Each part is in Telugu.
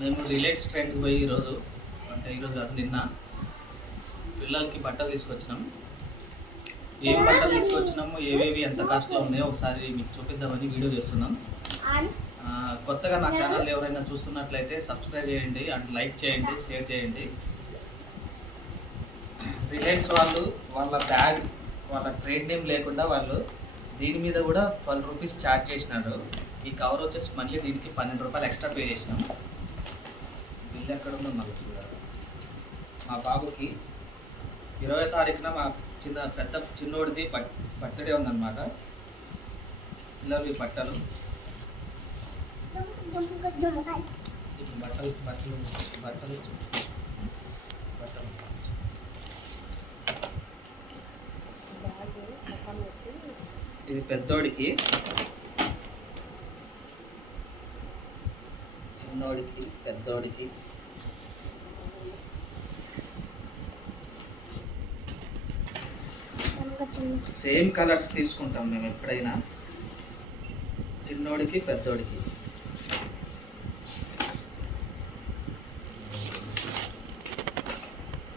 మేము రిలేట్స్ ట్రెండ్కి పోయి ఈరోజు కాదు నిన్న పిల్లలకి బట్టలు తీసుకొచ్చినాం. ఏం బట్టలు తీసుకొచ్చినాము, ఏవేవి ఎంత కాస్ట్లో ఉన్నాయో ఒకసారి మీకు చూపిద్దామని వీడియో చేస్తున్నాం. కొత్తగా నా ఛానల్ ఎవరైనా చూస్తున్నట్లయితే సబ్స్క్రైబ్ చేయండి అండ్ లైక్ చేయండి, షేర్ చేయండి. రిలయన్స్ వాళ్ళు వాళ్ళ ట్రేడ్ నేమ్ లేకుండా వాళ్ళు దీని మీద కూడా 12 రూపీస్ ఛార్జ్ చేసినారు. ఈ కవర్ వచ్చేసి మళ్ళీ దీనికి 12 రూపాయలు ఎక్స్ట్రా పే చేసినాం. బిల్ ఎక్కడ ఉందో మళ్ళీ చూడాలి. మా బాబుకి 20వ తారీఖున మా చిన్నోడిది బర్త్డే ఉందన్నమాట. పిల్లలవి బట్టలు బట్టలు బట్టలు బట్టలు బట్టలు ఇది పెద్దోడికి, చిన్నోడికి, పెద్దోడికి. సేమ్ కలర్స్ తీసుకుంటాం మేము ఎప్పుడైనా, చిన్నోడికి పెద్దోడికి.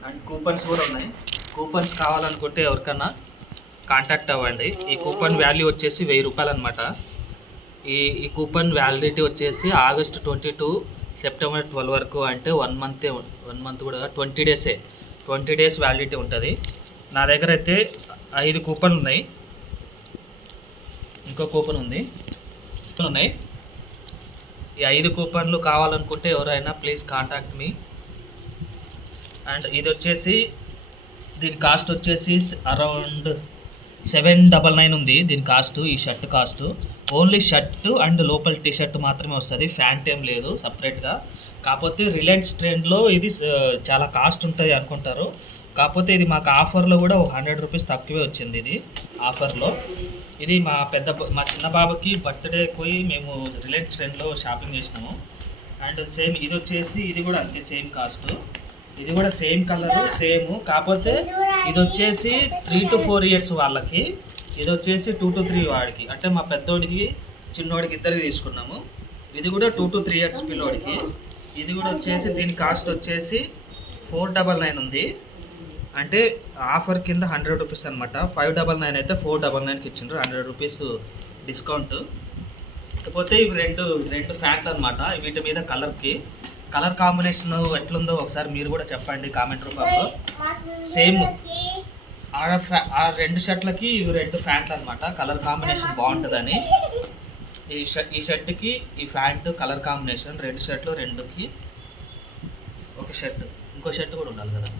అండ్ కూపన్స్ కూడా ఉన్నాయి. కూపన్స్ కావాలనుకుంటే ఎవరికన్నా కాంటాక్ట్ అవ్వండి. ఈ కూపన్ వాల్యూ వచ్చేసి 1000 రూపాయలు అనమాట. ఈ కూపన్ వ్యాలిడిటీ వచ్చేసి ఆగస్ట్ 22 సెప్టెంబర్ 12 వరకు, అంటే 1 మంత్ కూడా 20 డేస్ వ్యాలిడిటీ ఉంటుంది. నా దగ్గర అయితే 5 కూపన్లు ఉన్నాయి. ఇంకో కూపన్ ఉన్నాయి. ఈ 5 కూపన్లు కావాలనుకుంటే ఎవరైనా ప్లీజ్ కాంటాక్ట్ మీ. అండ్ ఇది వచ్చేసి దీని కాస్ట్ వచ్చేసి అరౌండ్ 799 ఉంది దీని కాస్ట్. ఈ shirt cost only shirt and లోపల టీషర్ట్ మాత్రమే వస్తుంది, ప్యాంట్ ఏం లేదు సపరేట్గా. కాకపోతే రిలయన్స్ ట్రెండ్లో ఇది చాలా కాస్ట్ ఉంటుంది అనుకుంటారు. కాకపోతే ఇది మాకు ఆఫర్లో కూడా ఒక 100 రూపీస్ తక్కువే వచ్చింది ఇది ఆఫర్లో. ఇది మా చిన్న బాబుకి బర్త్డే పోయి మేము రిలయన్స్ ట్రెండ్లో షాపింగ్ చేసినాము. అండ్ సేమ్ ఇది వచ్చేసి ఇది కూడా అంతే సేమ్ కాస్ట్. ఇది కూడా సేమ్ కలర్ సేమ్, కాకపోతే ఇది వచ్చేసి 3 to 4 ఇయర్స్ వాళ్ళకి, ఇది వచ్చేసి 2 to 3 వాడికి. అంటే మా పెద్దోడికి చిన్నోడికి ఇద్దరికి తీసుకున్నాము. ఇది కూడా 2 to 3 ఇయర్స్ పిల్లోడికి. ఇది కూడా వచ్చేసి దీని కాస్ట్ వచ్చేసి 499 ఉంది. అంటే ఆఫర్ కింద 100 రూపీస్ అనమాట. 599 అయితే 499కి ఇచ్చిండ్రు, 100 రూపీస్ డిస్కౌంట్. కాకపోతే ఇవి రెండు ఫ్యాట్లు అనమాట. వీటి మీద కలర్ కాంబినేషన్ ఎట్లుందో ఒకసారి మీరు కూడా చెప్పండి కామెంట్ రూపంలో. సేమ్ ఆ 2 షర్ట్లకి ఇవి 2 ప్యాంట్లు అనమాట. కలర్ కాంబినేషన్ బాగుంటుందని ఈ షర్ట్కి ఈ ప్యాంటు కలర్ కాంబినేషన్. 2 షర్ట్లు 2కి ఒక షర్ట్, ఇంకో షర్ట్ కూడా ఉండాలి కదా.